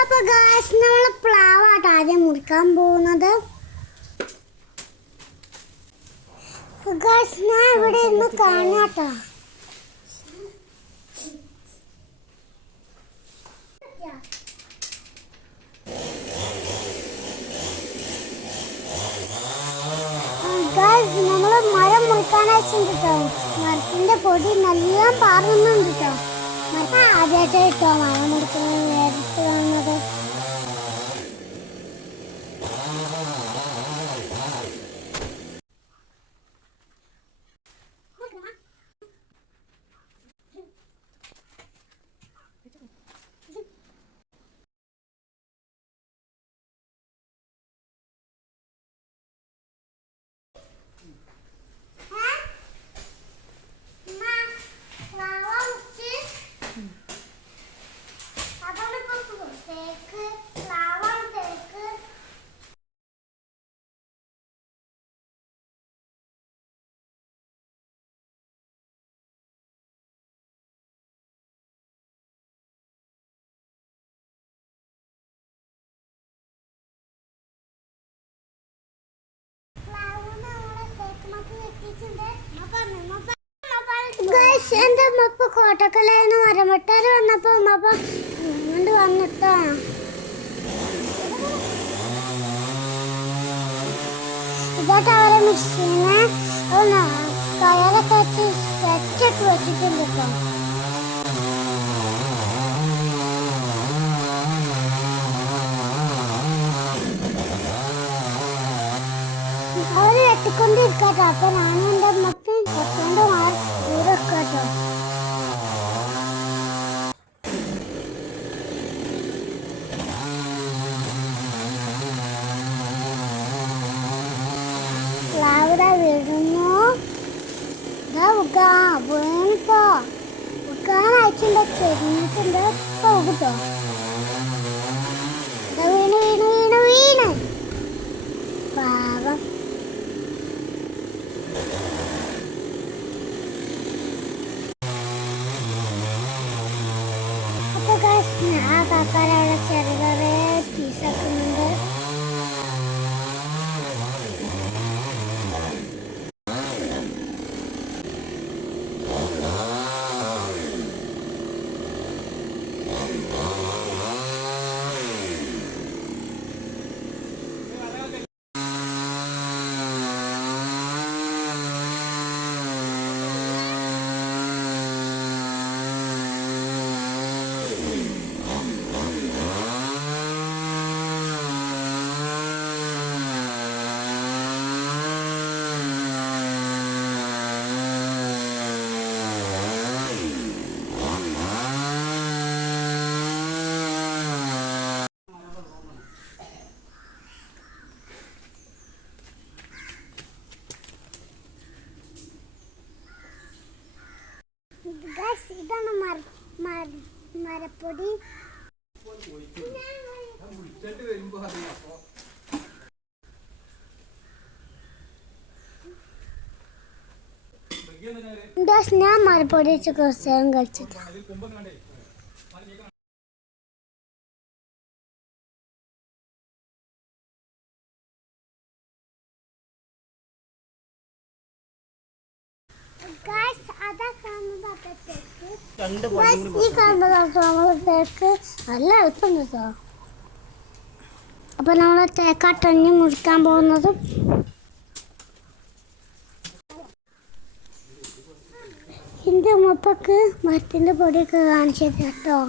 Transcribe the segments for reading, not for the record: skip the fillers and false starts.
അപ്പൊ ഗായ്സ് നമ്മൾ പ്ലാവാട്ടോ ആദ്യം മുറിക്കാൻ പോകുന്നത്. ഗായ്സ് ഞാൻ ഇവിടെ ഇരുന്ന് കാണാട്ടോ. ഗായ്സ് നമ്മൾ മരം മുറിക്കാനായിട്ടോ. മരത്തിന്റെ പൊടി നല്ല പാറുന്നുണ്ട് കേട്ടോ. ആദ്യമായിട്ട് കേട്ടോ മരം മുറിക്കുന്നത് നേരിട്ട് കാണുന്നത്. എന്റെ അമ്മ കോട്ടക്കലായിരുന്നു മരമട്ടാറ് വന്നപ്പോ അമ്മ കൊണ്ട് വന്നിട്ടോ. ഇതായിട്ട് അവരെ മെഷീന് കയറൊക്കെ വെച്ച് സെറ്റൊക്കെ വെച്ചിട്ടുണ്ട് കേട്ടോ. അവര് വെട്ടിക്കൊണ്ടിരിക്കട്ടോ. അപ്പൊ ഞാനും എൻ്റെ അമ്മക്കും കുറച്ചുകൊണ്ട് ദൂരെ വെക്കാട്ടോ. പ്ലാവിടെ വീഴുന്നു. വീണിട്ടോ വെക്കാനായിട്ടുണ്ട്. ചെരിഞ്ഞിട്ടുണ്ട്. ഇപ്പൊ കിട്ടോ വീണ് വീണ് വീണ് വീണ് പാവം. ആ പാപ്പാരവിടെ ചെറിയ ചെറിയ പീസാക്കുന്നുണ്ട്. ഇതാണ് മരപ്പൊടി. ഞാൻ മരപ്പൊടി വെച്ച് കുറച്ച് നേരം കളിച്ചിട്ട് ഈ കാണുന്നതൊക്കെ നല്ല എളുപ്പം കേട്ടോ. അപ്പൊ നമ്മൾ തേക്കാട്ടഞ്ഞ് മുറിക്കാൻ പോകുന്നത്. എൻ്റെ ഉമ്മപ്പക്ക് മരത്തിൻ്റെ പൊടിയൊക്കെ കാണിച്ചത് കേട്ടോ.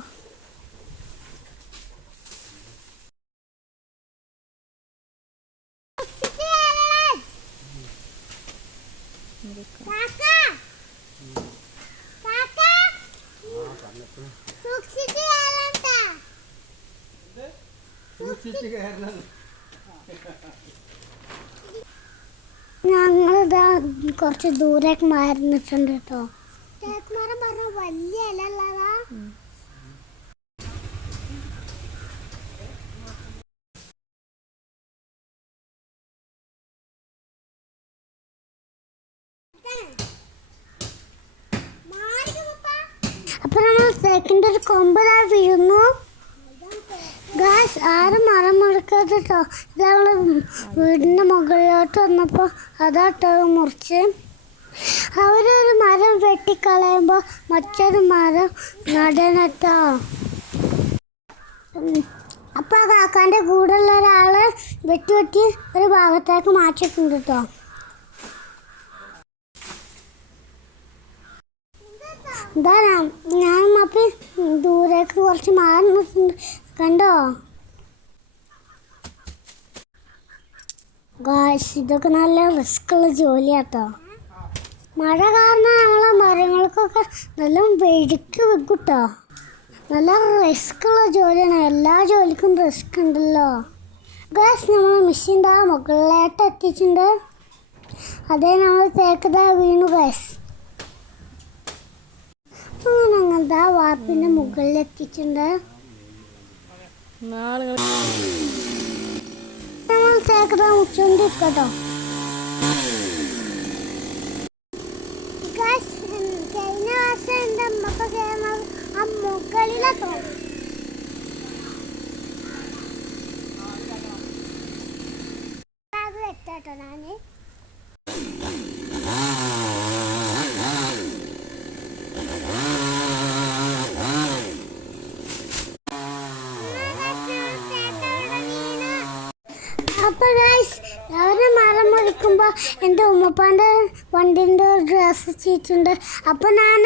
ഞങ്ങളിതാ കുറച്ച് ദൂരേക്ക് മാറിട്ടുണ്ട് കേട്ടോ. തേക്കുമരം പറഞ്ഞ വലിയ ഇലല്ലതാ. അപ്പൊ നമ്മൾ തേക്കിൻ്റെ ഒരു കൊമ്പ് വീഴുന്നു. ഗായ്സ് ആരും മരം മുറിക്കരുത് കേട്ടോ. ഇത് ഞങ്ങൾ വീടിൻ്റെ മുകളിലോട്ട് വന്നപ്പോൾ അതാട്ടോ മുറിച്ച്. അവരൊരു മരം വെട്ടിക്കളയുമ്പോൾ മറ്റൊരു മരം നടനട്ടോ. അപ്പോൾ ആ കാക്കാൻ്റെ കൂടെയുള്ള ഒരാൾ വെട്ടി ഒരു ഭാഗത്തേക്ക് മാറ്റിയിട്ടുണ്ട് കേട്ടോ. ഇതാ ഞാൻ അപ്പം ദൂരേക്ക് കുറച്ച് മാറി നിൽക്കുന്നുണ്ട്, കണ്ടോ ഗായ്സ്? ഇതൊക്കെ നല്ല റിസ്ക്കുള്ള ജോലിയാട്ടോ. മഴ കാരണം നമ്മളെ മരങ്ങൾക്കൊക്കെ നല്ല വെടിക്ക് വെക്കും കേട്ടോ. നല്ല റിസ്ക്കുള്ള ജോലിയാണ്, എല്ലാ ജോലിക്കും റിസ്ക് ഉണ്ടല്ലോ ഗായ്സ്. നമ്മൾ മെഷീൻ്റെ മുകളിലായിട്ട് എത്തിച്ചിട്ടുണ്ട്. അതേ നമ്മൾ തേക്കതാ വീണു ഗായ്സ്. അങ്ങനെ ഞങ്ങളുടെ വാർപ്പിൻ്റെ മുകളിൽ എത്തിച്ചിട്ടുണ്ട്. നമ്മൾ തേക്കതാ മുച്ചോണ്ടിരിക്കട്ടോ. കഴിഞ്ഞ വർഷം എൻ്റെ അമ്മക്ക് കയറുന്നത് ആ മുകളിലെത്തോ. അത് വെച്ചാട്ടോ ഞാൻ. അപ്പോൾ ഗൈസ് അവര് മരം മുറിക്കുമ്പോൾ എൻ്റെ ഉമ്മപ്പാൻ്റെ വണ്ടിൻ്റെ ഡ്രസ്സ് വെച്ചിട്ടുണ്ട്. അപ്പോൾ ഞാൻ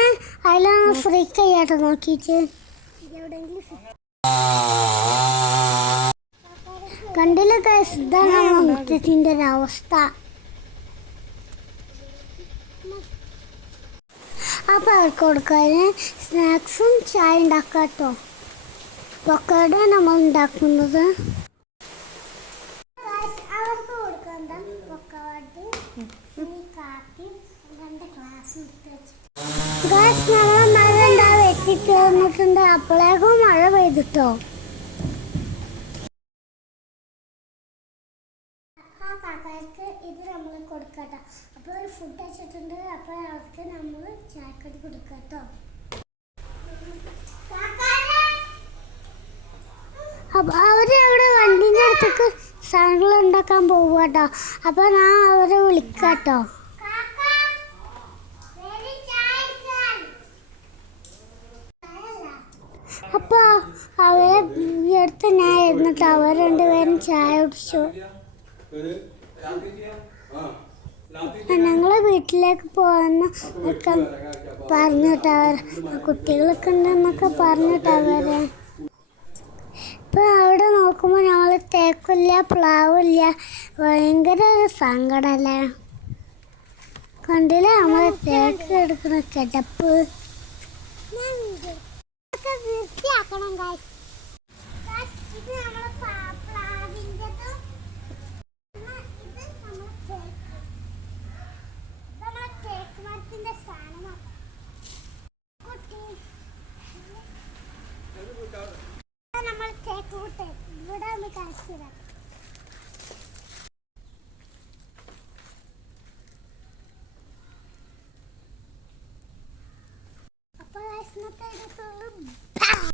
അതിലാണ് ഫ്രീക്ക് ചെയ്യാട്ടോ നോക്കിയിട്ട്. കണ്ടില്ല ഗൈസ്, ഇതാണ് മുറ്റത്തിൻ്റെ ഒരവസ്ഥ. അപ്പോൾ അവർക്ക് കൊടുക്കാൻ സ്നാക്സും ചായ ഉണ്ടാക്കാം കേട്ടോ. പക്കോട നമ്മൾ ഉണ്ടാക്കുന്നത്. ഞങ്ങളെ മഴ വെച്ചിട്ട് വന്നിട്ടുണ്ട്. അപ്പോഴേക്കും മഴ പെയ്തിട്ടോ. ആ കാക്കാർക്ക് ഇത് നമ്മൾ കൊടുക്കട്ടോ. അപ്പോൾ ഒരു ഫുഡ് വെച്ചിട്ടുണ്ട്. അപ്പോൾ അവർക്ക് നമ്മൾ ചായക്കടി കൊടുക്കട്ടോ. അപ്പോൾ അവരവിടെ വണ്ടീൻ്റെ അടുത്തേക്ക് സാധനങ്ങൾ ഉണ്ടാക്കാൻ പോവാട്ടോ. അപ്പോൾ ഞാൻ അവരെ വിളിക്കാട്ടോ. അപ്പോൾ അവരെ ഈ അടുത്ത് ഞാൻ ഇരുന്നിട്ട് അവർ രണ്ടുപേരും ചായ കുടിച്ചു. ഞങ്ങളെ വീട്ടിലേക്ക് പോകുന്നൊക്കെ പറഞ്ഞിട്ട് അവർ കുട്ടികളൊക്കെ ഉണ്ടെന്നൊക്കെ പറഞ്ഞിട്ട് അവരെ. ഇപ്പം അവിടെ നോക്കുമ്പോൾ ഞങ്ങൾ തേക്കില്ല, പ്ലാവില്ല, ഭയങ്കര ഒരു സങ്കടമല്ലേ. കണ്ടില്ലേ നമ്മൾ തേക്ക് എടുക്കുന്ന കിടപ്പ്. വൃത്തിയാക്കണം ഗൈസ്. ഇത് നമ്മളെ പ്ലാവിൻ്റെതും ഇത് നമ്മളെ തേക്ക് മരത്തിൻ്റെ സാധനമാണ്. നമ്മൾ തേക്ക് കൂട്ടെ ഇവിടെ ഒന്ന് കാണിച്ചു തരാം. അപ്പോൾ ഇന്നത്തെ